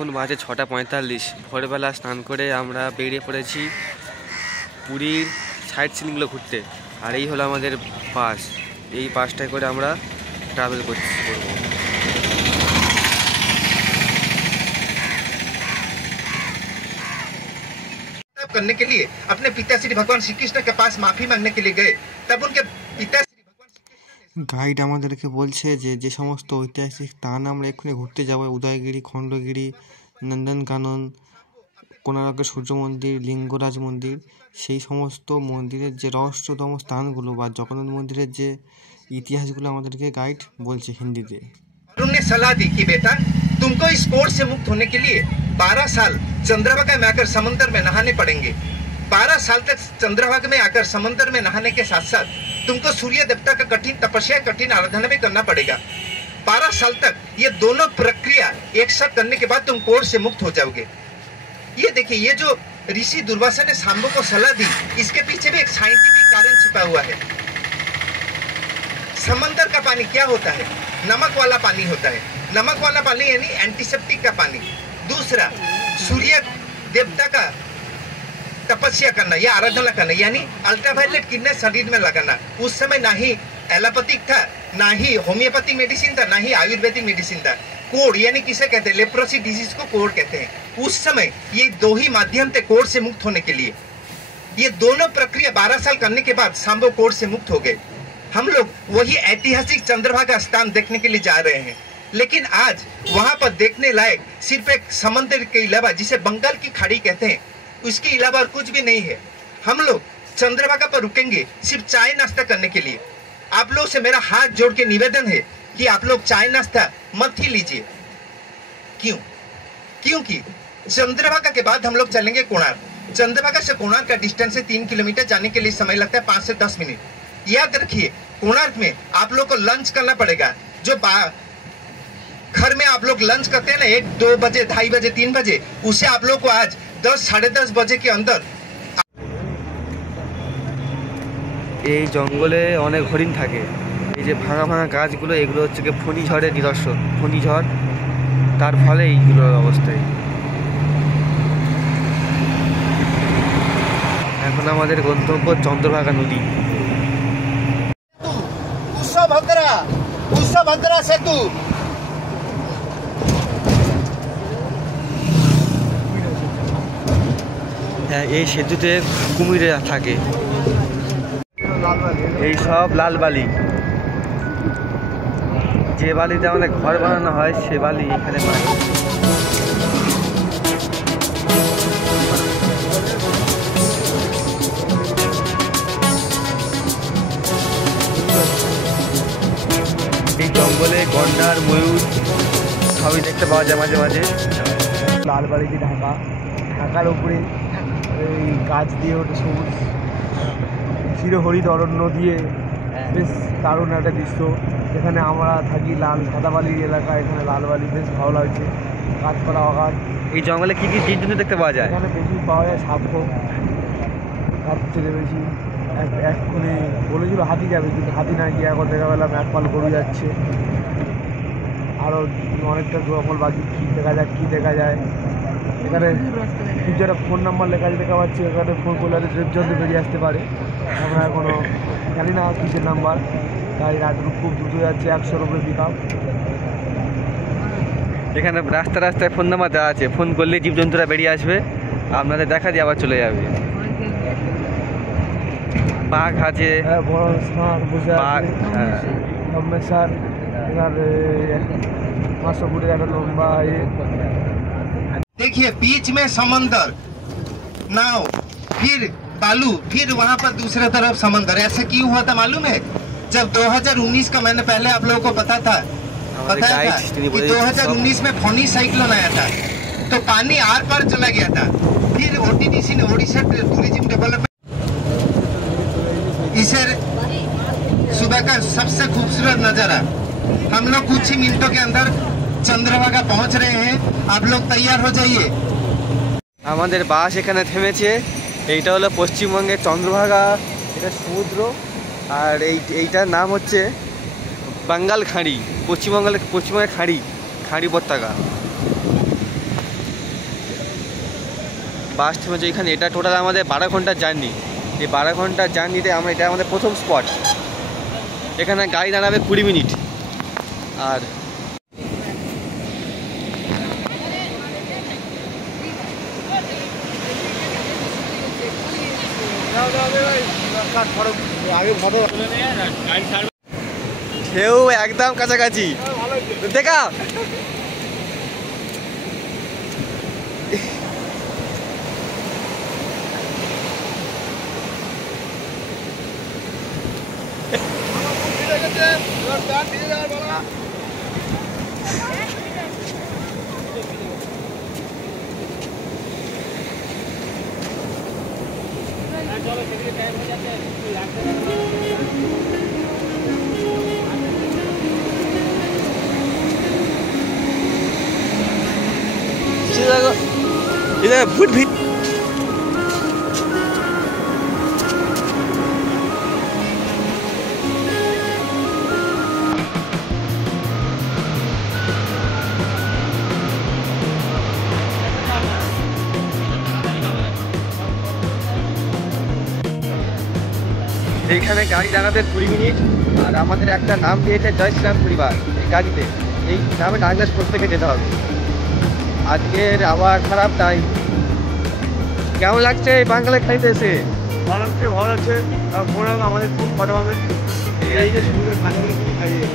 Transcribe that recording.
এখন বাজে 6:45। ভোরবেলা স্নান করে আমরা বেরিয়ে পড়েছি পুরীর সাইট সিনগুলো ঘুরতে। আর এই হলো আমাদের বাস। এই বাসটায় করে আমরা ট্রাভেল করব। करने के लिए अपने पिताश्री भगवान श्री कृष्ण के पास माफी मांगने के लिए गए, तब उनके पिताश्री भगवान श्री कृष्ण গাইড আমাদেরকে বলছে যে সমস্ত ঐতিহাসিক স্থান আমরা এক্ষুনি ঘুরতে যাব, উদয়গিরি, খণ্ডগিরি, নন্দনকানন, কোণার্কের সূর্য মন্দির, লিঙ্গরাজ মন্দির, সেই সমস্ত মন্দিরের যে রহস্যতম স্থানগুলো বা জগন্নাথ মন্দিরের যে ইতিহাসগুলো আমাদেরকে গাইড বলছে হিন্দিতে। उन्होंने सलाह दी कि बेटा तुमको इस कोड से मुक्त होने के लिए 12 साल चंद्रभागा में आकर समंदर में नहाने पड़ेंगे। 12 साल तक चंद्रभागा में आकर समंदर में नहाने के साथ साथ तुमको सूर्य देवता का कठिन तपस्या, कठिन आराधना भी करना पड़ेगा। 12 साल तक ये दोनों प्रक्रिया एक साथ करने के बाद तुम कोड से मुक्त हो जाओगे। ये देखिए, ये जो ऋषि दुर्वासा ने सांबो को सलाह दी, इसके पीछे भी एक साइंटिफिक कारण छिपा हुआ है। समंदर का पानी क्या होता है? नमक वाला पानी होता है। नमक वाला पानी यानी एंटीसेप्टिक का पानी। दूसरा, सूर्य देवता का तपस्या करना या आराधना करना, यानी अल्ट्रावायलेट किरणें शरीर में लगाना। उस समय ना ही एलोपैथिक था, ना ही होम्योपैथिक मेडिसिन था, ना ही आयुर्वेदिक मेडिसिन था। कोड यानी किसे कहते हैं? लेप्रोसी डिजीज को कोड कहते हैं। उस समय ये दो ही माध्यम थे कोड से मुक्त होने के लिए। ये दोनों प्रक्रिया 12 साल करने के बाद सांबो कोड से मुक्त हो गए। हम लोग वही ऐतिहासिक चंद्रभागा स्थान देखने के लिए जा रहे हैं, लेकिन आज वहां पर देखने लायक सिर्फ एक समंदर के अलावा, जिसे बंगाल की खाड़ी कहते हैं, उसके अलावा और कुछ भी नहीं है। हम लोग चंद्रभागा पर रुकेंगे सिर्फ चाय नाश्ता करने के लिए। आप लोग से मेरा हाथ जोड़ के निवेदन है कि आप लोग चाय नाश्ता मत ही लीजिए। क्यों? क्योंकि चंद्रभागा के बाद हम लोग चलेंगे कोणार्क। चंद्रभागा से कोणार्क का डिस्टेंस है 3 किलोमीटर। जाने के लिए समय लगता है 5 से 10 मिनट। याद रखिए, कोणार्क में आप लोग को लंच करना पड़ेगा। जो घर में आप लोग लंच करते हैं ना 1, 2 बजे, 2:30 बजे, 3 बजे, उसे आप लोग को आज 10, 10:30 बजे के अंदर। এই জঙ্গলে অনেক হরিণ থাকে। এই যে ভাঙা ভাঙা গাছগুলো, এগুলো হচ্ছে কি ফণিঝড়ের নিদর্শন। ফণিঝড়, তার ফলে এইগুলোর অবস্থায়। এখন আমাদের গন্তব্য চন্দ্রভাগা নদী। কুশভদ্রা সেতু। হ্যাঁ, এই সেতুতে কুমিরেরা থাকে। এই সব লাল বালি, যে বালিতে আমাদের ঘর বানানো হয় সে বালি এখানে পাই। এই জঙ্গলে গন্ডার, ময়ূর সবই দেখতে পাওয়া যায় মাঝে মাঝে। লাল বালি দিয়ে ঢাকা, ঢাকার উপরে এই গাছ দিয়ে ওটা সবুজ চিরহরিত অরণ্য দিয়ে বেশ দারুণ একটা দৃশ্য। এখানে আমরা থাকি লাল সাদাবালির এলাকা, এখানে লাল বালি বেশ ভালো লাগছে। গাছপালা অগাধ। এই জঙ্গলে কি কি জীবজন্তু দেখতে পাওয়া যায়? এখানে বেশি পাওয়া যায় সাপ, তার থেকে বেশি এক্ষুনি বলেছিল হাতি যাবে, কিন্তু হাতি না গিয়ে এখন দেখা পেলাম একপাল গরু যাচ্ছে। আরও অনেকটা জঙ্গল বাকি কী দেখা যায় এখানে কিছু একটা ফোন নাম্বার লেখা দেখা পাচ্ছি। এখানে ফোন করলে জলদি বেরিয়ে আসতে পারে। আমরা এখনও জানি না কিসের নাম্বার, তাই রাতটুকু খুব দ্রুত যাচ্ছে, 100-র উপরে পিক আপ। এখানে রাস্তায় ফোন নাম্বার দেওয়া আছে, ফোন করলে জীবজন্তুরা বেরিয়ে আসবে, আপনাদের দেখা দিয়ে আবার চলে যাবে। বাঘ আছে, বড় ষাঁড় বসে আছে, সার এখানে 500 ফুটের একটা লম্বা। देखिए, बीच में समंदर, नाव, फिर बालू, फिर वहां पर दूसरे तरफ समंदर। ऐसा क्यों हुआ था मालूम है? जब 2019 का, मैंने पहले आप लोगों को बताया था कि 2019 में फोनी साइक्लोन आया था, तो पानी आर पार चला गया था। फिर ओटीडीसी ने, ओडिशा टूरिज्म डेवलपमेंट, इसे सुबह का सबसे खूबसूरत नजारा। हम लोग कुछ ही मिनटों के अंदर चंद्रभागा पहुंच रहे हैं। आप लोग तैयार हो जाइए। আমাদের বাস এখানে থেমেছে। এইটা হলো পশ্চিমবঙ্গের চন্দ্রভাগা, এটা সমুদ্র। আর এইটার নাম হচ্ছে বাঙ্গাল খাঁড়ি, পশ্চিমবঙ্গের খাঁড়ি উপত্যকা। বাস থেমেছে এখানে। এটা টোটাল আমাদের 12 ঘন্টার জার্নি। এই 12 ঘন্টার জার্নিতে আমরা, এটা আমাদের প্রথম স্পট। এখানে গাড়ি দাঁড়াবে 20 মিনিট। আর ঢেউ একদম কাছাকাছি দেখা। इधर भूत भी এইখানে গাড়ি দাঁড়াতে 20 মিনিট। আর আমাদের একটা নাম দিয়েছে জয় শ্রীরাম পরিবার এই গাড়িতে। এই নামে ডাকলাস প্রত্যেকে যেতে হবে। আজকের আবার খারাপ, তাই কেমন লাগছে এই বাঙালি খাইতে এসে? ভালো লাগছে, ভালো লাগছে। আর মনে হয় আমাদের খুব ভালো হবে এই যে সুন্দর বাঙালি খাইয়ে